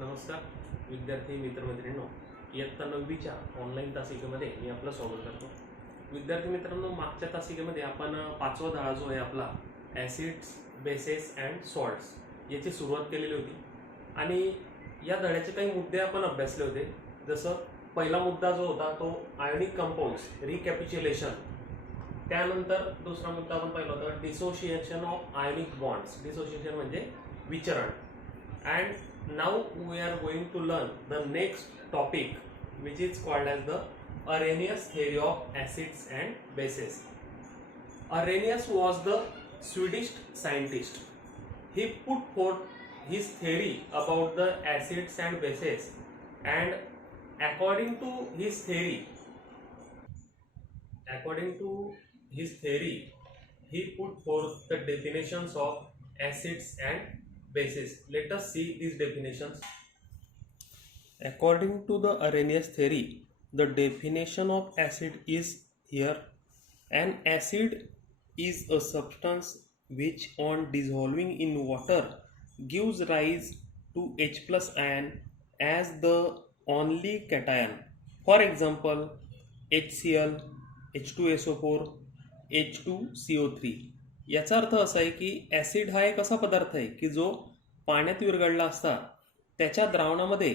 नमस्कार विद्यार्थी मित्रमैत्रिणींनो, इयत्ता 9वीच्या ऑनलाईन तासिकेमध्ये मी आपलं स्वागत करतो. विद्यार्थी मित्रांनो, मागच्या तासिकेमध्ये आपण पाचवा धडा जो आहे आपला ॲसिड्स, बेसेस अँड सॉल्ट्स याची सुरुवात केलेली होती आणि या धड्याचे काही मुद्दे आपण अभ्यासले होते. जसं पहिला मुद्दा जो होता तो आयोनिक कंपाऊंड्स रिकॅपिच्युलेशन, त्यानंतर दुसरा मुद्दा आपण पाहिला होता dissociation of ionic bonds. Dissociation म्हणजे विचरण. And now we are going to learn the next topic, which is called as the Arrhenius theory of acids and bases. Arrhenius was the Swedish scientist. He put forth his theory about the acids and bases, and according to his theory, he put forth the definitions of acids and bases. Let us see these definitions. According to the Arrhenius theory, the definition of acid is here: an acid is a substance which on dissolving in water gives rise to H plus ion as the only cation. For example, HCl, H2SO4, H2CO3. याचा अर्थ असा आहे की acid हा एक असा पदार्थ आहे की जो पाण्यात विरघळला असता त्याच्या द्रावणामध्ये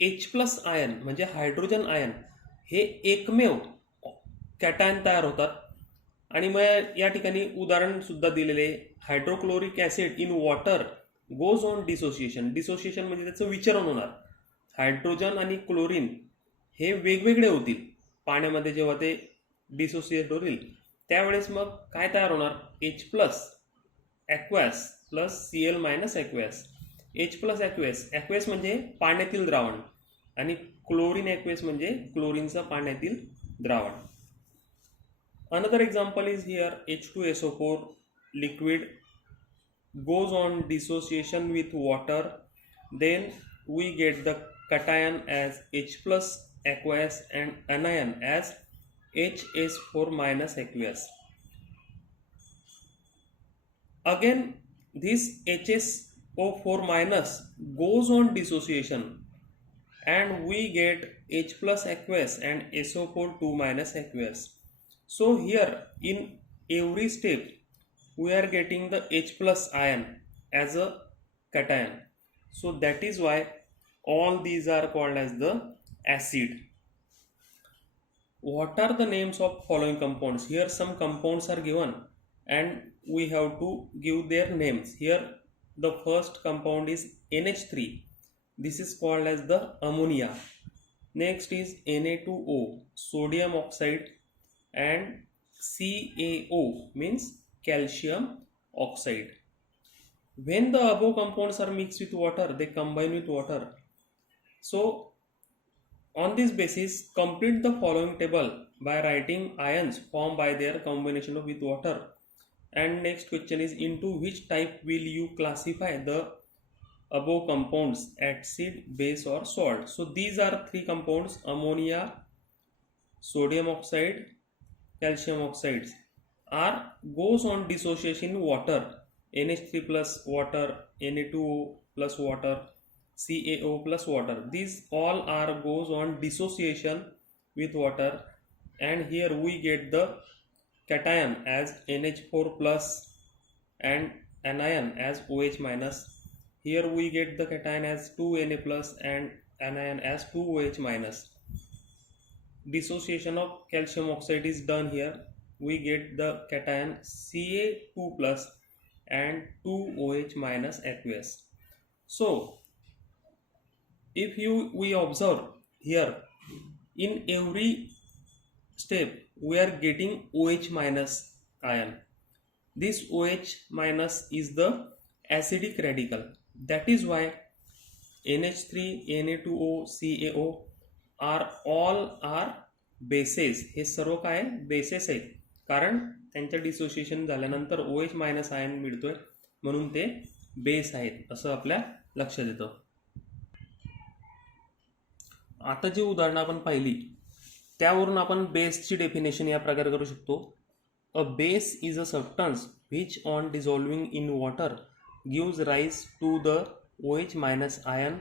H प्लस आयन म्हणजे हायड्रोजन आयन हे एकमेव कॅटायन तयार होतात. आणि मग या ठिकाणी उदाहरण सुद्धा दिलेले, hydrochloric acid in water goes on dissociation. Dissociation म्हणजे त्याचं विचरण होणार. हायड्रोजन आणि क्लोरीन हे वेगवेगळे होतील पाण्यामध्ये जेव्हा ते डिसोसिएट होतील, त्यावेळेस मग काय तयार होणार? H plus aqueous plus Cl minus aqueous. H plus aqueous म्हणजे पाण्यातील द्रावण आणि क्लोरीन ॲक्वॅस म्हणजे क्लोरीनचं पाण्यातील द्रावण. Another example is here H2SO4 liquid goes on dissociation with water, then we get the cation as H plus aqueous and anion as HS4 minus aqueous. Again this HSO4 minus goes on dissociation and we get H plus aqueous and SO4 2 minus aqueous. So here in every step we are getting the H plus ion as a cation. So that is why all these are called as the acid. What are the names of following compounds? Here some compounds are given and we have to give their names. Here the first compound is NH3. This is called as the ammonia. Next is Na2O, sodium oxide, and CaO means calcium oxide. When the above compounds are mixed with water, they combine with water. So on this basis, complete the following table by writing ions formed by their combination with water. And next question is, into which type will you classify the above compounds, acid, base or salt? So these are three compounds: ammonia, sodium oxide, calcium oxides are goes on dissociation in water. NH3 plus water, Na2O plus water, CaO plus water. These all are goes on dissociation with water, and here we get the cation as NH4 plus and anion as OH minus. Here we get the cation as 2Na plus and anion as 2OH minus. Dissociation of calcium oxide is done here. We get the cation Ca2 plus and 2OH minus aqueous. So if we observe here, in every step we are getting OH minus ion. This OH minus is the acidic radical. That is why NH3, Na2O, CaO are bases. हे सर्व काय bases आहेत, कारण त्यांच्या dissociation झाल्यानंतर OH minus ion मिळतोय म्हणून ते बेस आहेत असं आपल्या लक्षात येतं. आता जी उदाहरणं आपण पाहिली त्यावरून आपण बेसची डेफिनेशन या प्रकारे करू शकतो. A base is a substance which on dissolving in water gives rise to the OH minus ion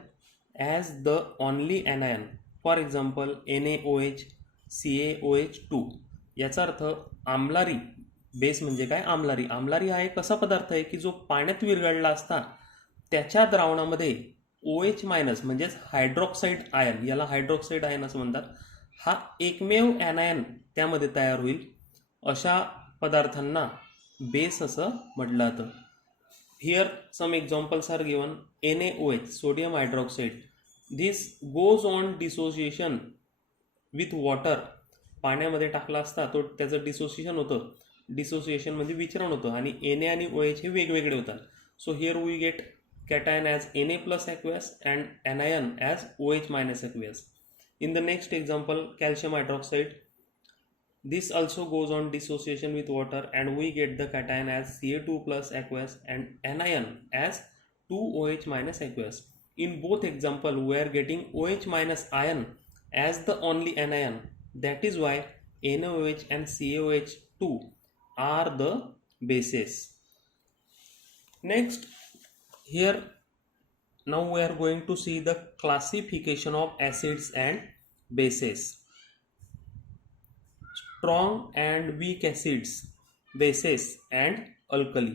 as the only anion. For example, NaOH, CaOH2. याचा अर्थ आम्लारी बेस म्हणजे काय? आम्लारी. आम्लारी हा एक असा पदार्थ आहे की जो पाण्यात विरघळला असता त्याच्या द्रावणामध्ये OH मायनस म्हणजेच हायड्रॉक्साईड आयन, याला हायड्रॉक्साईड आयन असं म्हणतात, हा एकमेव ॲनायन त्यामध्ये तयार होईल. अशा पदार्थांना बेस असं म्हटलं जातं. Here some examples are given. NaOH, sodium hydroxide. This goes on dissociation with water. पाण्यामध्ये टाकला असता तो त्याचं डिसोसिएशन होतं. डिसोसिएशन म्हणजे विचरण होतं आणि Na आणि OH हे वेगवेगळे होतात. So here we get cation as Na plus aqueous and anion as OH minus aqueous. In the next example, calcium hydroxide. This also goes on dissociation with water and we get the cation as Ca2 plus aqueous and anion as 2OH minus aqueous. In both example, we are getting OH minus ion as the only anion. That is why NaOH and CaOH2 are the bases. Next, here now we are going to see the classification of acids and bases. Strong and weak acids, bases and alkali.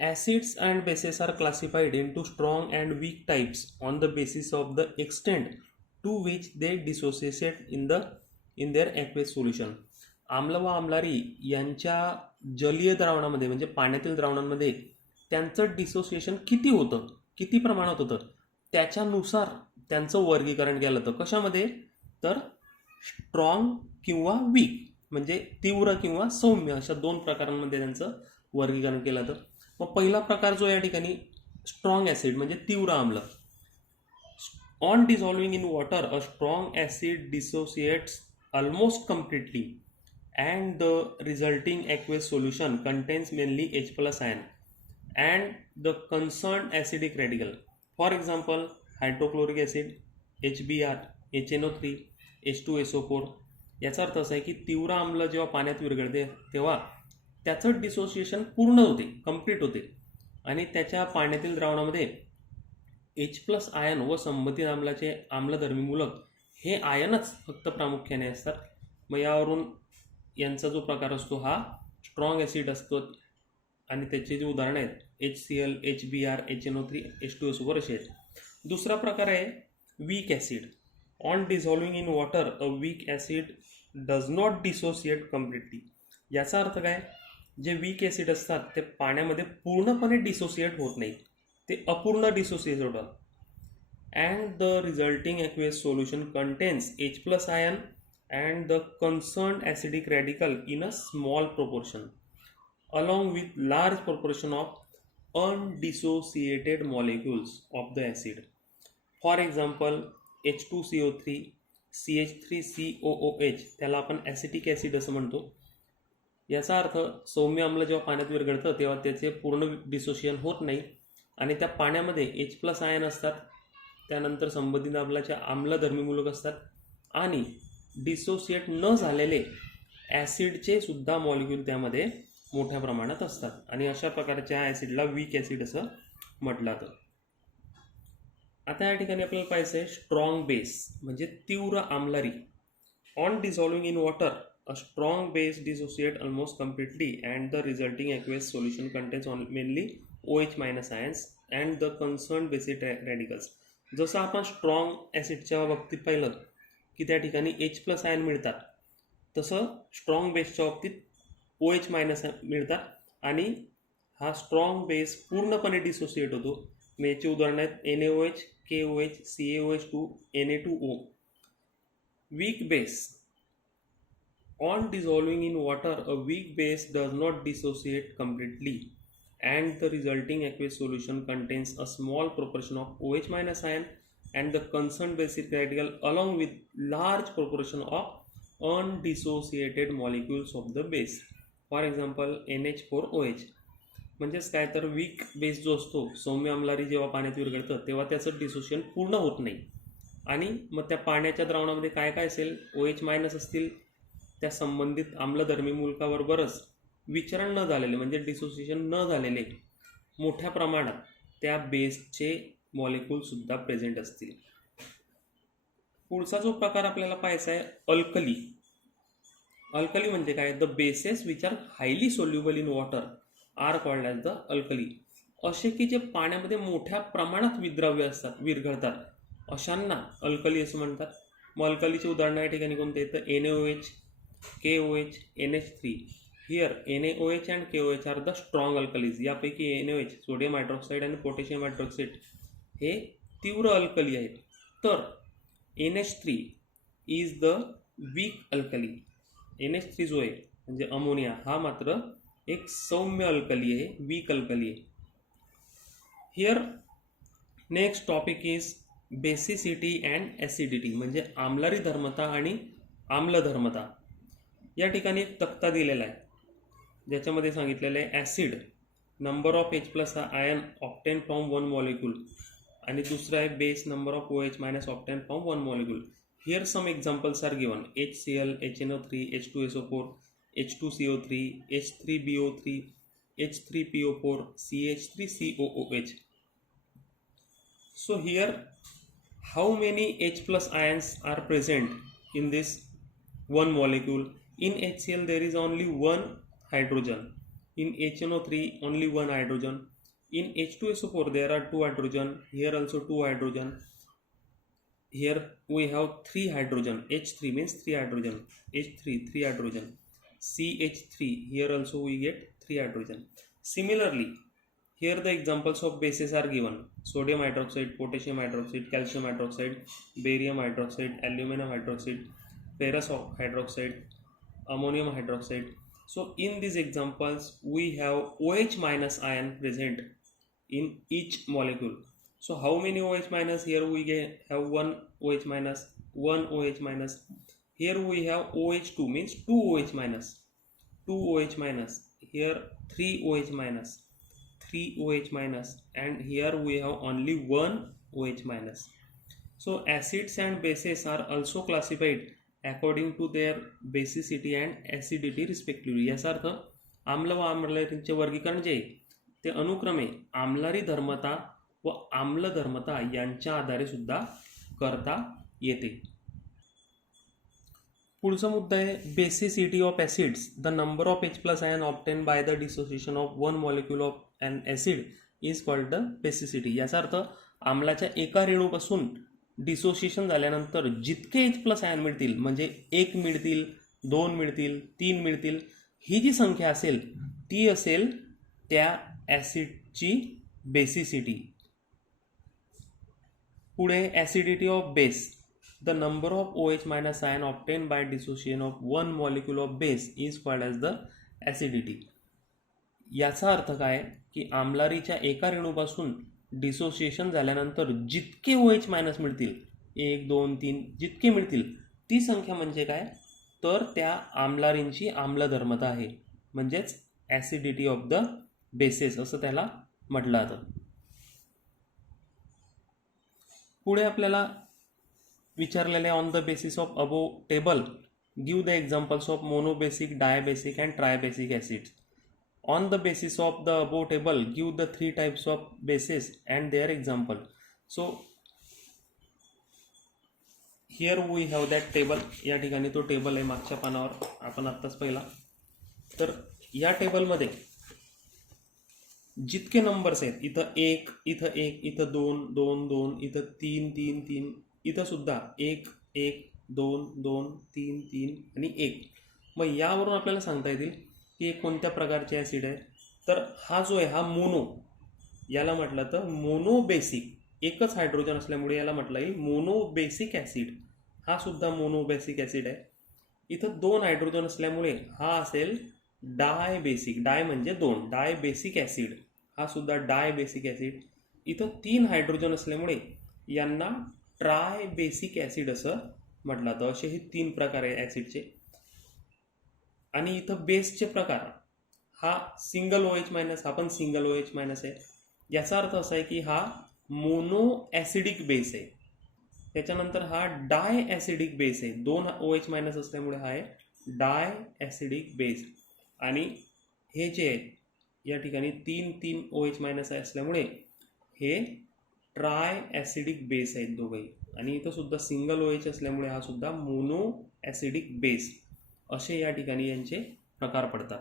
Acids and bases are classified into strong and weak types on the basis of the extent to which they dissociate in their aqueous solution. आम्ल व आम्लारी यांच्या जलीय द्रावणामध्ये म्हणजे पाण्यातील द्रावणांमध्ये त्यांचं dissociation किती होतं, किती प्रमाणात होतं, त्याच्यानुसार त्यांचं वर्गीकरण केलं जातं. कशामध्ये? तर स्ट्रॉंग किंवा वीक म्हणजे तीव्र किंवा सौम्य अशा दोन प्रकारांमध्ये त्यांचं वर्गीकरण केलं जातं. मग पहिला प्रकार जो या ठिकाणी स्ट्रॉंग ॲसिड म्हणजे तीव्र आम्ल. On dissolving in water a strong acid dissociates almost completely and the resulting aqueous solution contains mainly H plus ion and the concerned acidic radical. For example, hydrochloric acid, HBr, HNO3, H2SO4. याचा अर्थ असा आहे की तीव्र आम्ल जेव्हा पाण्यात विरघळते तेव्हा त्याचं डिसोसिएशन पूर्ण होते, कंप्लीट होते आणि त्याच्या पाण्यातील द्रावणामध्ये H प्लस आयन व संबंधित आम्लाचे आम्लधर्मी मूलक हे आयनच फक्त प्रामुख्याने असतात. मग यावरून यांचा जो प्रकार असतो हा स्ट्रॉंग ॲसिड असतो आणि त्याचे जे उदाहरणं आहेत HCl, HBr, HNO3, H2SO4 असे आहेत. दुसरा प्रकार आहे weak acid. On dissolving in water a weak acid does not dissociate completely. याचा अर्थ काय? जे वीक ॲसिड असतात ते पाण्यामध्ये पूर्णपणे डिसोसिएट होत नाहीत, ते अपूर्ण डिसोसिएट होतात. And the resulting aqueous solution contains H plus ion and the concerned acidic radical in a small proportion along with large proportion of undissociated molecules of the acid. For example, H2CO3, CH3COOH, त्याला आपण acetic acid असं म्हणतो. याचा अर्थ सौम्य आम्ल जेव्हा पाण्यात विरघळतं तेव्हा त्याचे पूर्ण डिसोसिएशन होत नाही आणि त्या पाण्यामध्ये H प्लस आयन असतात, त्यानंतर संबंधित आम्लाचे आम्लधर्मी मूलक असतात आणि डिसोसिएट न झालेले ॲसिडचे सुद्धा मॉलिक्यूल त्यामध्ये मोठ्या प्रमाणात असतात आणि अशा प्रकारच्या ॲसिडला वीक ॲसिड असं म्हटलं जातं. आता या ठिकाणी आपल्याला पाहिजे आहे स्ट्रॉंग बेस म्हणजे तीव्र आम्लारी. On dissolving in water a strong base dissociate almost completely and the resulting aqueous solution contains mainly OH minus ions and the concern basic radicals. जसं आपण स्ट्रॉंग ॲसिडच्या बाबतीत पाहिलं की त्या ठिकाणी H प्लस आयन मिळतात, तसं स्ट्रॉंग बेसच्या बाबतीत OH मायनस मिळतात आणि हा स्ट्रॉंग बेस पूर्णपणे डिसोसिएट होतो. मग याची उदाहरणं आहेत NaOH, KOH, CaOH2, Na2O. Weak base. On dissolving in water a weak base does not dissociate completely and the resulting aqueous solution contains a small proportion of OH minus ion and the concerned basic radical along with large proportion of undissociated molecules of the base. For example, NH4OH. म्हणजेच काय तर weak base जो असतो सौम्य आम्लारी जेव्हा पाण्यात विरघळतं तेव्हा त्याचं डिसोसिएशन पूर्ण होत नाही आणि मग त्या पाण्याच्या द्रावणामध्ये काय काय असेल, OH मायनस असतील, त्या संबंधित आम्लधर्मी मूलकाबरोबरच विचरण न झालेले म्हणजे डिसोसिएशन न झालेले मोठ्या प्रमाणात त्या बेसचे मॉलिक्यूल सुद्धा प्रेझेंट असतील. पुढचा जो प्रकार आपल्याला पाहायचा आहे अल्कली. अल्कली म्हणजे काय? The bases which are highly soluble in water are called as the alkali. असे की जे पाण्यामध्ये मोठ्या प्रमाणात विद्राव्य असतात, विरघळतात, अशांना अल्कली असं म्हणतात. मग अल्कलीचे उदाहरणं या ठिकाणी कोणते येतं? NaOH, KOH, NH3. Here NaOH and KOH are the strong alkalis. यापैकी NaOH सोडियम हायड्रॉक्साईड आणि पोटॅशियम हायड्रॉक्साईड हे तीव्र अल्कली आहेत. तर NH3 is the weak alkali. NH3 जो आहे म्हणजे अमोनिया हा मात्र एक सौम्य अल्कली आहे, वीक अल्कली आहे. Here next topic is basicity and acidity, म्हणजे आम्लारी धर्मता आणि आम्लधर्मता. या ठिकाणी एक तक्ता दिलेला आहे ज्याच्यामध्ये सांगितलेलं आहे acid number of H+ ion obtain from one molecule, आणि दुसरा आहे base number of OH- obtain from one molecule. Here some examples are given: HCl, HNO3, H2SO4, H2CO3, H3BO3, H3PO4, CH3COOH. So here how many H+ ions are present in this one molecule? In HCl there is only one hydrogen. In HNO3 only one hydrogen. In H2SO4 there are two hydrogen. Here also two hydrogen. Here we have 3 hydrogen. H3 means 3 hydrogen. H3 3 hydrogen. CH3 here also we get 3 hydrogen. Similarly, here the examples of bases are given: sodium hydroxide, potassium hydroxide, calcium hydroxide, barium hydroxide, aluminum hydroxide, ferrous hydroxide, ammonium hydroxide. So in these examples we have OH- ion present in each molecule. So how many OH-? Here we have one OH-, one OH-. Here we have OH2 means two OH-, two OH-. Here three OH-, three OH-, and here we have only one OH-. So acids and bases are also classified according to their basicity and acidity respectively. याचा अर्थ आम्ल व आम्लारीचे वर्गीकरण जे ते अनुक्रमे आम्लारी धर्मता व आम्लधर्मता यांच्या आधारे सुद्धा करता येते. पुढचा मुद्दा आहे basicity of acids. The number of H+ ion obtain by the dissociation of one molecule of an acid is called the basicity. याचा अर्थ आम्लाच्या एका रेणूपासून डिसोसिएशन झाल्यानंतर जितके H+ आयन मिळतील, म्हणजे 1 मिळतील, 2 मिळतील, 3 मिळतील, ही जी संख्या असेल ती असेल त्या ॲसिडची बेसिसिटी. पुढे acidity of base. The number of OH- ion obtain by dissociation of one molecule of base is called as the acidity. याचा अर्थ काय की आम्लारीच्या एका रेणूपासून डिसोसिएशन झाल्यानंतर जितके OH- मिळतील, 1, 2, 3 जितके मिळतील ती संख्या म्हणजे काय? तर त्या आम्लारींची आम्लधर्मता आहे, म्हणजेच ॲसिडिटी ऑफ द बेसेस असं त्याला म्हटलं जातं. पुढे आपल्याला विचारलेले on the basis of above table give the examples of monobasic, dibasic and tribasic acids. On the basis of the above table give the 3 types of bases and their example. So here we have that table. या ठिकाणी तो table आहे मागच्या पानावर, आपण आत्ताच पाहिला. तर या टेबलमध्ये जितके नंबर्स आहेत, इथं 1, इथं 1, इथं 2, 2, 2, इथं 3, 3, 3, इथं सुद्धा 1, 1, 2, 2, 3, 3 आणि 1. मग यावरून आपल्याला सांगता येतील की हे कोणत्या प्रकारचे ॲसिड आहे. तर हा जो आहे हा मोनो, याला म्हटलं तर मोनोबेसिक, एकच हायड्रोजन असल्यामुळे याला म्हटलं येईल मोनोबेसिक ॲसिड. हा सुद्धा मोनोबेसिक ॲसिड आहे. इथं 2 हायड्रोजन असल्यामुळे हा असेल डायबेसिक. डाय म्हणजे 2, डायबेसिक ॲसिड. हा सुद्धा डायबेसिक ॲसिड. इथं 3 हायड्रोजन असल्यामुळे यांना ट्रायबेसिक ॲसिड असं म्हटलं जातं. असे हे 3 प्रकार आहे ॲसिडचे. आणि इथं बेसचे प्रकार, हा सिंगल OH-, हा पण सिंगल OH- आहे. याचा अर्थ असा आहे की हा मोनो ॲसिडिक बेस आहे. त्याच्यानंतर हा डाय ॲसिडिक बेस आहे. 2 OH- असल्यामुळे हा आहे डाय ॲसिडिक बेस. आणि हे जे आहे या ठिकाणी 3 OH- असल्यामुळे हे ट्राय ॲसिडिक बेस आहेत दोघंही, आणि इथं सुद्धा सिंगल OH असल्यामुळे हा सुद्धा मोनो ॲसिडिक बेस असे या ठिकाणी यांचे प्रकार पडतात.